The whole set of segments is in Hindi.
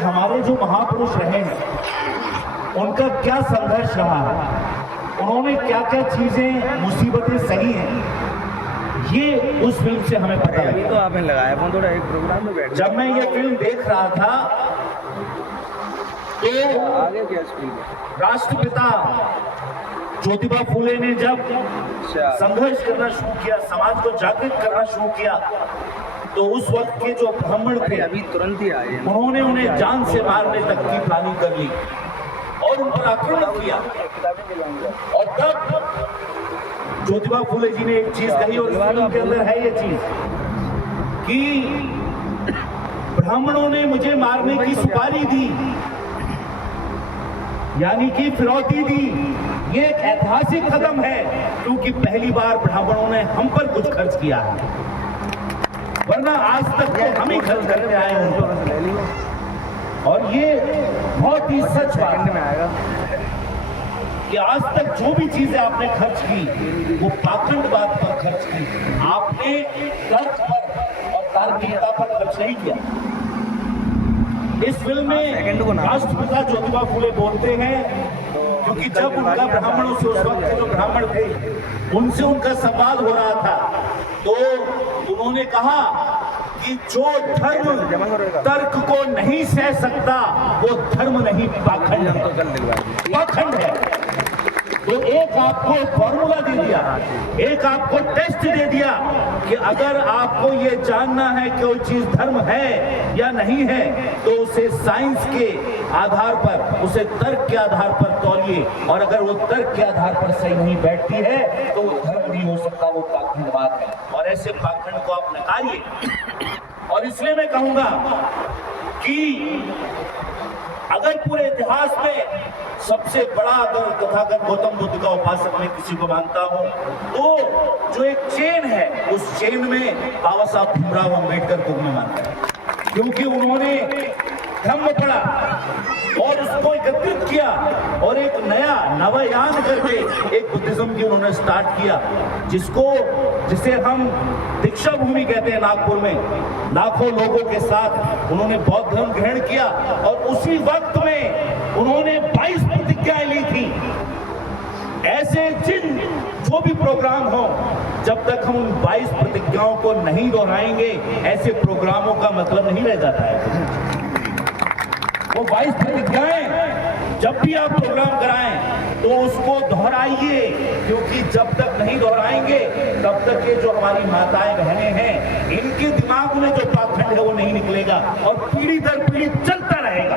हमारे जो महापुरुष रहे हैं उनका क्या संघर्ष रहा है, उन्होंने क्या क्या चीजें मुसीबतें सही हैं, ये उस फिल्म से हमें पता लगा। तो आपने लगाया फोन थोड़ा एक प्रोग्राम में बैठ। जब मैं ये फिल्म देख रहा था तो आगे क्या स्कूल राष्ट्रपिता ज्योतिबा फूले ने जब संघर्ष करना शुरू किया, समाज को जागृत करना शुरू किया, तो उस वक्त के जो ब्राह्मण थे अभी तुरंत ही आए, उन्होंने उन्हें जान से मारने तक की प्लानिंग कर ली और उन पर आक्रमण किया। और तब ज्योतिबा फूले जी ने एक चीज कही और फिल्म के अंदर है ये चीज कि ब्राह्मणों ने मुझे मारने की सुपारी दी, यानी कि फिरौती दी। ये एक ऐतिहासिक कदम है क्योंकि पहली बार ब्राह्मणों ने हम पर कुछ खर्च किया है, वरना आज तक तो हम ही खर्च करके आए उन पर। और ये बहुत ही सच बात में आएगा कि आज तक जो भी चीजें आपने खर्च की वो पाखंडवाद पर खर्च की, आपने तर्क पर और तार्किकता पर खर्च नहीं किया। इस फिल्म में राष्ट्रपिता ज्योतिबा फूले बोलते हैं क्योंकि जब उनका ब्राह्मणों से, उस वक्त के जो ब्राह्मण थे उनसे उनका संवाद हो रहा था, तो उन्होंने कहा कि जो धर्म तर्क को नहीं सह सकता वो धर्म नहीं, पाखंड है, पाखंड है। तो एक आपको फॉर्मूला दे दिया, एक आपको टेस्ट दे दिया कि अगर आपको ये जानना है कि कोई चीज धर्म है या नहीं है तो उसे साइंस के आधार पर, उसे तर्क के आधार पर तौलिए, और अगर वो तर्क के आधार पर सही नहीं बैठती है तो वो धर्म नहीं हो सकता, वो पाखंडवाद है। और ऐसे पाखंड को आप नकारिए। और इसलिए मैं कहूंगा कि अगर पूरे इतिहास में सबसे बड़ा अगर तथागत गौतम बुद्ध का उपासक मैं किसी को मानता हूं तो जो एक चेन है उस चेन में बाबा साहब भीमराव अम्बेडकर को मैं मानता हूं, क्योंकि उन्होंने धम्म पढ़ा और उसको एकत्रित किया और एक नया नवायान करके एक बुद्धिज्म की उन्होंने स्टार्ट किया, जिसे हम दीक्षा भूमि कहते हैं। नागपुर में लाखों लोगों के साथ उन्होंने बौद्ध धर्म ग्रहण किया और उसी वक्त में उन्होंने 22 प्रतिज्ञाएं ली थी। ऐसे जो भी प्रोग्राम हो, जब तक हम उन 22 प्रतिज्ञाओं को नहीं दोहराएंगे ऐसे प्रोग्रामों का मतलब नहीं रह जाता है। वो 22 प्रतिज्ञाएं जब भी आप प्रोग्राम कराएं तो उसको दोहराइए, क्योंकि जब तक नहीं दोहराएंगे तब तक ये जो हमारी माताएं बहनें हैं इनके दिमाग में जो पाखंड है वो नहीं निकलेगा और पीढ़ी दर पीढ़ी चलता रहेगा।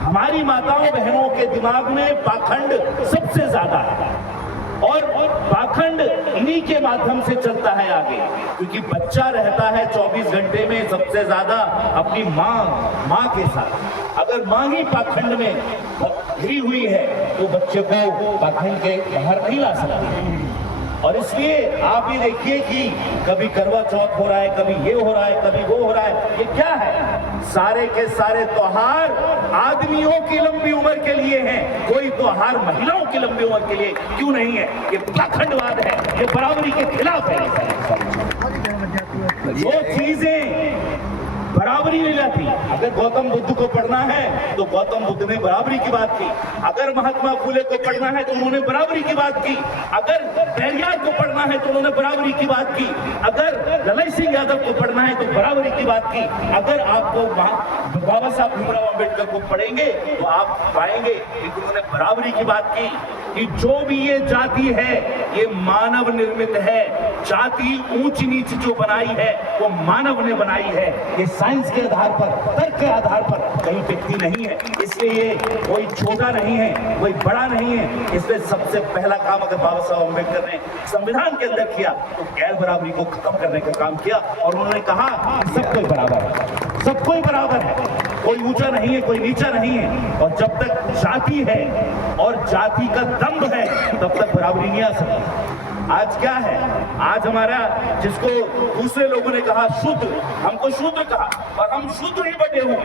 हमारी माताओं बहनों के दिमाग में पाखंड सबसे ज्यादा है और पाखंड इन्हीं के माध्यम से चलता है आगे, क्योंकि बच्चा रहता है 24 घंटे में सबसे ज्यादा अपनी माँ के साथ। अगर माँ ही पाखंड में घिरी हुई है तो बच्चे को पाखंड के बाहर नहीं ला सकती। और इसलिए आप ये देखिए कि कभी करवा चौथ हो रहा है, कभी ये हो रहा है, कभी वो हो रहा है। ये क्या है? सारे के सारे त्योहार आदमियों की लंबी उम्र के लिए हैं, कोई त्योहार महिलाओं की लंबी उम्र के लिए क्यों नहीं है? ये पाखंडवाद है, ये बराबरी के खिलाफ है। जो चीजें बराबरी नहीं लाती, अगर गौतम बुद्ध को पढ़ना है तो गौतम बुद्ध ने बराबरी की बात की, अगर महात्मा फूले को पढ़ना है तो उन्होंने बराबरी की बात की, अगर पेरियार को पढ़ना है तो उन्होंने बराबरी की बात की, अगर ललन सिंह यादव को पढ़ना है तो बराबरी की बात की। अगर आपको बाबा साहब भीमराव अम्बेडकर को पढ़ेंगे तो आप पाएंगे कि उन्होंने बराबरी की बात की कि जो भी ये जाति है ये मानव निर्मित है। जाति ऊंच नीच जो बनाई है वो मानव ने बनाई है, ये साइंस के आधार पर, तर्क के आधार पर कहीं व्यक्ति नहीं है। इसलिए ये कोई छोटा नहीं है, कोई बड़ा नहीं है। इसलिए सबसे पहला काम अगर बाबा साहब अम्बेडकर ने संविधान के अंदर किया तो गैर बराबरी को खत्म करने का काम किया और उन्होंने कहा सब कोई बराबर है, सब कोई बराबर है, कोई ऊंचा नहीं है, कोई नीचा नहीं है। और जब तक जाति है और जाति का दम्भ है तब तक बराबरी नहीं आ सकती। आज क्या है? आज हमारा, जिसको दूसरे लोगों ने कहा शूद्र, हमको शूद्र कहा और हम शूद्र ही बटे हुए।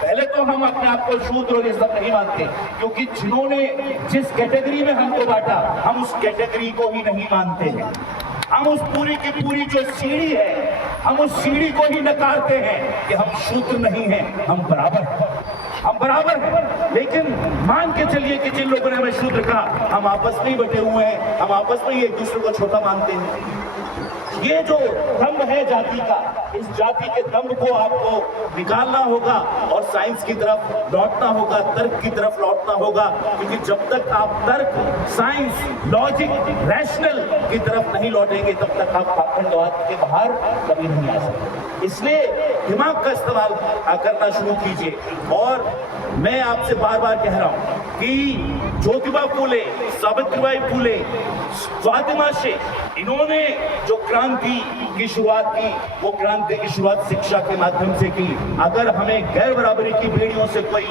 पहले तो हम अपने आप को शूद्र और ये सब नहीं मानते, क्योंकि जिन्होंने जिस कैटेगरी में हमको बांटा हम उस कैटेगरी को ही नहीं मानते हैं। हम उस पूरी की पूरी जो सीढ़ी है हम उस सीढ़ी को ही नकारते हैं कि हम शूद्र नहीं हैं, हम बराबर हैं, हम बराबर हैं। लेकिन मान के चलिए कि जिन लोगों ने हमें शूद्र कहा, हम आपस में ही बटे हुए हैं, हम आपस में ही एक दूसरे को छोटा मानते हैं। ये जो दम्भ है जाति का, इस जाति के दम्भ को आपको निकालना होगा और साइंस की तरफ लौटना होगा, तर्क की तरफ लौटना होगा। क्योंकि जब तक आप तर्क, साइंस, लॉजिक, रैशनल की तरफ नहीं लौटेंगे तब तक आप पाखंडवाद के बाहर कभी नहीं आ सकते। इसलिए दिमाग का इस्तेमाल करना शुरू कीजिए। और मैं आपसे बार बार कह रहा हूं कि ज्योतिबा फूले, सावित्रीबाई फूले, फातिमा शेख, इन्होंने जो क्रांति की शुरुआत की, वो क्रांति की शुरुआत शिक्षा के माध्यम से की। अगर हमें गैर बराबरी की बेड़ियों से कोई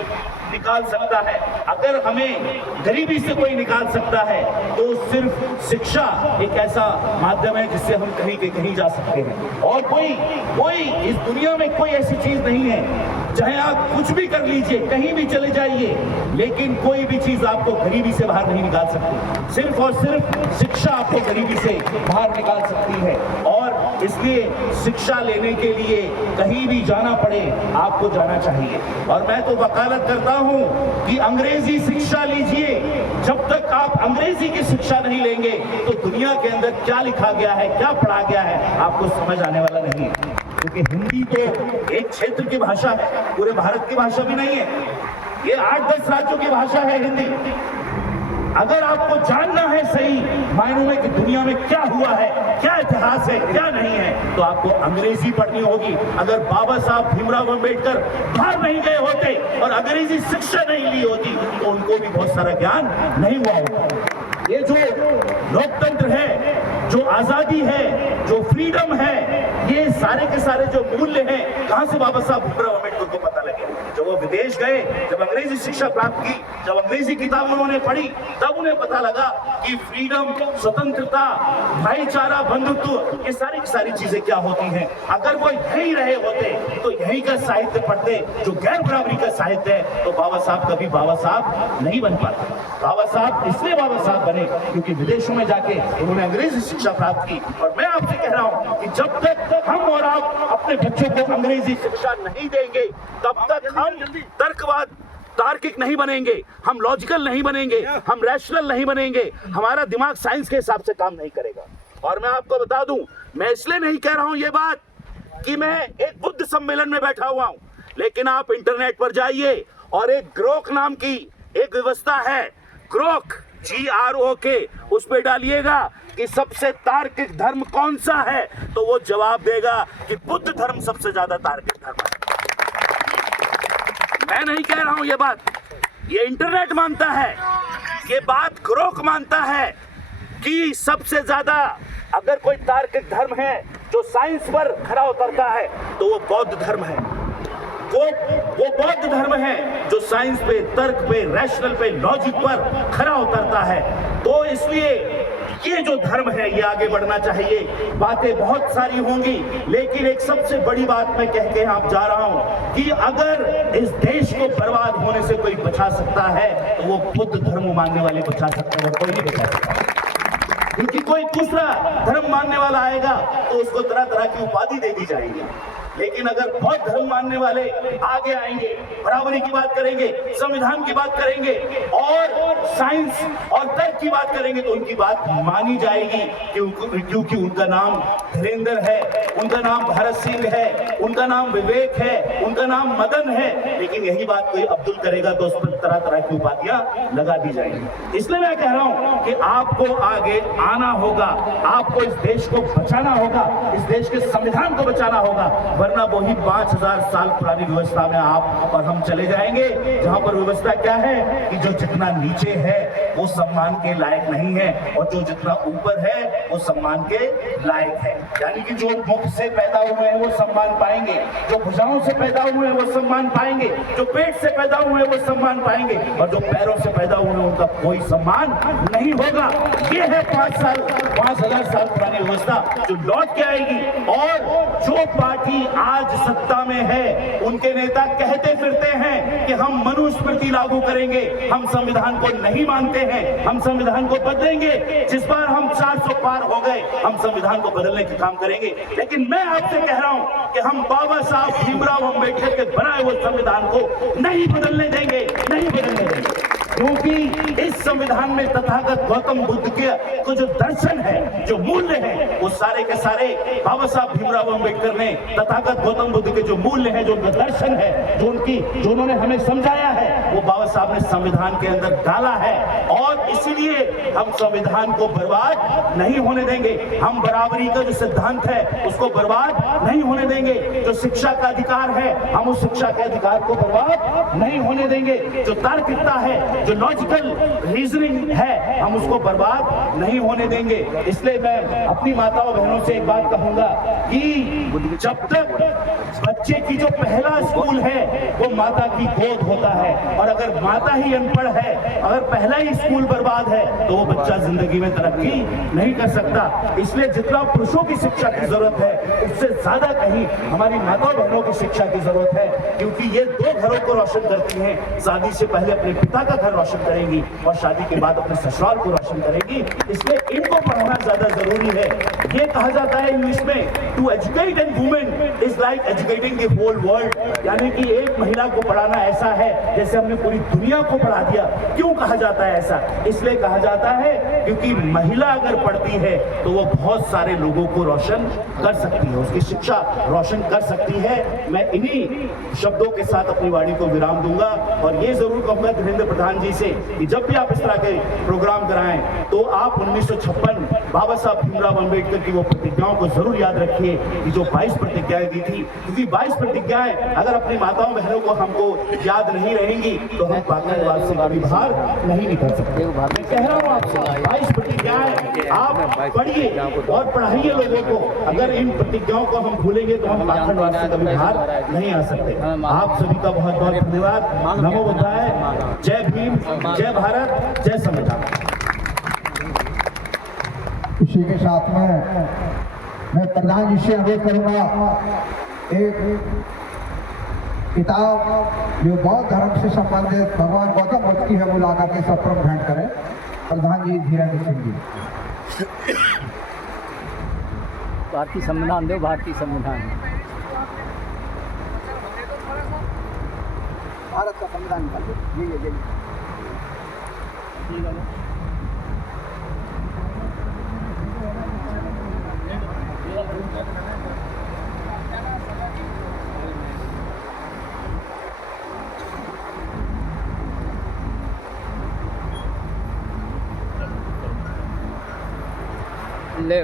निकाल सकता है, अगर हमें गरीबी से कोई निकाल सकता है, तो सिर्फ शिक्षा एक ऐसा माध्यम है जिससे हम कहीं के कहीं जा सकते हैं। और कोई इस दुनिया में कोई ऐसी चीज नहीं है, चाहे आप कुछ भी कर लीजिए, कहीं भी चले जाइए, लेकिन कोई भी चीज आपको गरीबी से बाहर नहीं निकाल सकती। सिर्फ और सिर्फ शिक्षा आपको गरीबी से बाहर निकाल सकती है। और इसलिए शिक्षा लेने के लिए कहीं भी जाना पड़े, आपको जाना चाहिए। और मैं तो वकालत करता हूं कि अंग्रेजी शिक्षा लीजिए। जब तक आप अंग्रेजी की शिक्षा नहीं लेंगे तो दुनिया के अंदर क्या लिखा गया है, क्या पढ़ा गया है, आपको समझ आने वाला नहीं है। क्योंकि हिंदी तो एक क्षेत्र की भाषा है, पूरे भारत की भाषा भी नहीं है। ये 8-10 राज्यों की भाषा है हिंदी। अगर आपको जानना है सही मायनों में कि दुनिया में क्या हुआ है, क्या इतिहास है, क्या नहीं है, तो आपको अंग्रेजी पढ़नी होगी। अगर बाबा साहब भीमराव अंबेडकर बाहर नहीं गए होते और अंग्रेजी शिक्षा नहीं ली होती तो उनको भी बहुत सारा ज्ञान नहीं हुआ होता। ये जो लोकतंत्र है, जो आजादी है, जो फ्रीडम है, ये सारे के सारे जो मूल्य हैं, कहां से बाबा साहब भीमराव अंबेडकर को पता लगे? जब वो विदेश गए, जब अंग्रेजी शिक्षा प्राप्त की, जब अंग्रेजी किताब उन्होंने पढ़ी, तब उन्हें पता लगा कि फ्रीडम, स्वतंत्रता, भाईचारा, बंधुत्व, ये सारी की सारी चीजें क्या होती हैं। अगर वो यहीं रहे होते तो यहीं का साहित्य पढ़ते, जो गैर बराबरी का साहित्य है, तो बाबा साहब कभी बाबा साहब नहीं बन पाते। बाबा साहब इसलिए बाबा साहब बने क्योंकि विदेशों में जाके उन्होंने अंग्रेजी शिक्षा प्राप्त की। और मैं आपसे कह रहा हूं कि जब तक हम और आप अपने बच्चों को अंग्रेजी शिक्षा नहीं देंगे, तब तक हम तर्कवाद, तार्किक नहीं बनेंगे, हम लॉजिकल नहीं बनेंगे, हम रैशनल नहीं बनेंगे, हमारा दिमाग साइंस के हिसाब से काम नहीं करेगा। और मैं आपको बता दूं, मैं इसलिए नहीं कह रहा हूं ये बात कि मैं एक बुद्ध सम्मेलन में बैठा हुआ हूं, लेकिन आप इंटरनेट पर जाइए और एक ग्रोक नाम की एक व्यवस्था है, ग्रोक, GROK, उस पे डालिएगा कि सबसे तार्किक धर्म कौन सा है, तो वो जवाब देगा कि बुद्ध धर्म सबसे ज्यादा तार्किक धर्म है। मैं नहीं कह रहा हूं ये बात, ये इंटरनेट मानता है, ये बात ग्रोक मानता है कि सबसे ज्यादा अगर कोई तार्किक धर्म है जो साइंस पर खरा उतरता है तो वो बौद्ध धर्म है। वो बौद्ध धर्म है जो साइंस पे, तर्क पे, रैशनल पे, लॉजिक पर खरा उतरता है। तो इसलिए ये जो धर्म है ये आगे बढ़ना चाहिए। बातें बहुत सारी होंगी, लेकिन एक सबसे बड़ी बात मैं कह के आप जा रहा हूं कि अगर इस देश को बर्बाद होने से कोई बचा सकता है तो वो बुद्ध धर्म मानने वाले बचा सकते हैं, कोई नहीं बचा सकता। क्योंकि कोई दूसरा धर्म मानने वाला आएगा तो उसको तरह तरह की उपाधि दे दी जाएगी। लेकिन अगर बौद्ध धर्म मानने वाले आगे आएंगे, बराबरी की बात करेंगे, संविधान की बात करेंगे और साइंस और तर्क की बात करेंगे तो उनकी बात मानी जाएगी। क्योंकि उनका नाम धीरेंद्र है, उनका नाम भरत सिंह है, उनका नाम विवेक है, उनका नाम मदन है। लेकिन यही बात कोई अब्दुल करेगा तो उस पर तरह तरह की उपाधियां लगा दी जाएंगी। इसलिए मैं कह रहा हूं कि आपको आगे आना होगा, आपको इस देश को बचाना होगा, इस देश के संविधान को बचाना होगा, वरना वही 5000 साल पुरानी व्यवस्था में आप और हम चले जाएंगे, जहां पर व्यवस्था क्या है कि जो जितना नीचे है वो सम्मान के लायक नहीं है और जो जितना ऊपर है वो सम्मान के लायक है। यानी कि जो मुख से पैदा हुए हैं वो सम्मान पाएंगे, जो भुजाओं से पैदा हुए हैं वो सम्मान पाएंगे, जो पेट से पैदा हुए हैं वो सम्मान पाएंगे, और जो पैरों से पैदा हुए हैं उनका कोई सम्मान नहीं होगा। ये है 5000 साल पुरानी व्यवस्था जो लौट के आएगी। और जो पार्टी आज सत्ता में है उनके नेता कहते फिरते हैं कि हम मनुस्मृति लागू करेंगे, हम संविधान को नहीं मानते हैं हम संविधान को बदलेंगे। जिस बार हम 400 पार हो गए हम संविधान को बदलने का काम करेंगे। लेकिन मैं आपसे कह रहा हूं कि हम बाबा साहब भीमराव अंबेडकर के बनाए हुए संविधान को नहीं बदलने देंगे, नहीं बदलने देंगे, क्योंकि इस संविधान में तथागत गौतम बुद्ध के जो दर्शन है, जो मूल्य हैं, वो सारे के सारे बाबा साहब भीमराव अंबेडकर ने तथागत गौतम बुद्ध के जो मूल्य हैं, जो दर्शन है, जो उन्होंने हमें समझाया है, वो बाबा साहब ने संविधान के अंदर डाला है। और इसीलिए हम संविधान को बर्बाद नहीं होने देंगे। हम बराबरी का जो सिद्धांत है उसको बर्बाद नहीं होने देंगे। जो शिक्षा का अधिकार है हम उस शिक्षा के अधिकार को बर्बाद नहीं होने देंगे। जो तार्किकता है, जो लॉजिकल रीजनिंग है, हम उसको बर्बाद नहीं होने देंगे। इसलिए मैं अपनी माताओं बहनों से एक बात कहूंगा कि जब तक बच्चे की जो पहला स्कूल है वो माता की गोद होता है, और अगर माता ही अनपढ़ है, अगर पहला ही स्कूल बर्बाद है, तो वो बच्चा जिंदगी में तरक्की नहीं कर सकता। इसलिए जितना पुरुषों की शिक्षा की जरूरत है उससे ज्यादा कहीं हमारी माताओं बहनों की शिक्षा की जरूरत है, क्योंकि ये दो घरों को रोशन करती हैं। शादी से पहले अपने पिता का घर रोशन करेंगी और शादी के बाद अपने ससुराल को रोशन करेंगी। इसलिए इनको पढ़ाना ज्यादा जरूरी है। ये कहा जाता है इंग्लिश में, to educate an women is like educating the whole world, यानी कि एक महिला को पढ़ाना ऐसा है जैसे हमने पूरी दुनिया को पढ़ा दिया। क्यों कहा जाता है ऐसा? इसलिए कहा जाता है क्योंकि महिला अगर पढ़ती है तो वो बहुत सारे लोगों को रोशन कर सकती है, उसकी शिक्षा रोशन कर सकती है। मैं इन्हीं शब्दों के साथ अपनी वाणी को विराम दूंगा और ये जरूर कहूंगा धीरेन्द्र प्रधान जी से कि जब भी आप इस तरह के प्रोग्राम कराएं तो आप 1956 बाबा साहब भीमराव अंबेडकर की वो प्रतिज्ञाओं को जरूर याद रखिए कि जो 22 प्रतिज्ञाएं दी थी, क्योंकि 22 प्रतिज्ञाएं अगर अपनी माताओं बहनों को हमको याद नहीं रहेंगी तो हम पाकिस्तान से कभी बाहर नहीं निकल सकते। मैं कह रहा हूँ आपसे 22 प्रतिज्ञाएं आप पढ़िए और पढ़ाइए लोगों को। अगर इन प्रतिज्ञाओं को हम भूलेंगे तो हम पाखंडवाद से कभी बाहर नहीं आ सकते। आप सभी का बहुत बहुत धन्यवाद। नमो बुद्धाय। जय भीम, जय भारत, जय संविधान। इसी के साथ में मैं प्रधान जी से अनुरोध करूंगा, एक किताब जो बौद्ध धर्म से संबंधित भगवान गौतम बुद्ध की है वो लाकर के सब पर भेंट करें। प्रधान जी धीरेन्द्र सिंह जी। भारतीय संविधान दो, भारतीय संविधान, भारत का संविधान निकाल दो। ये ले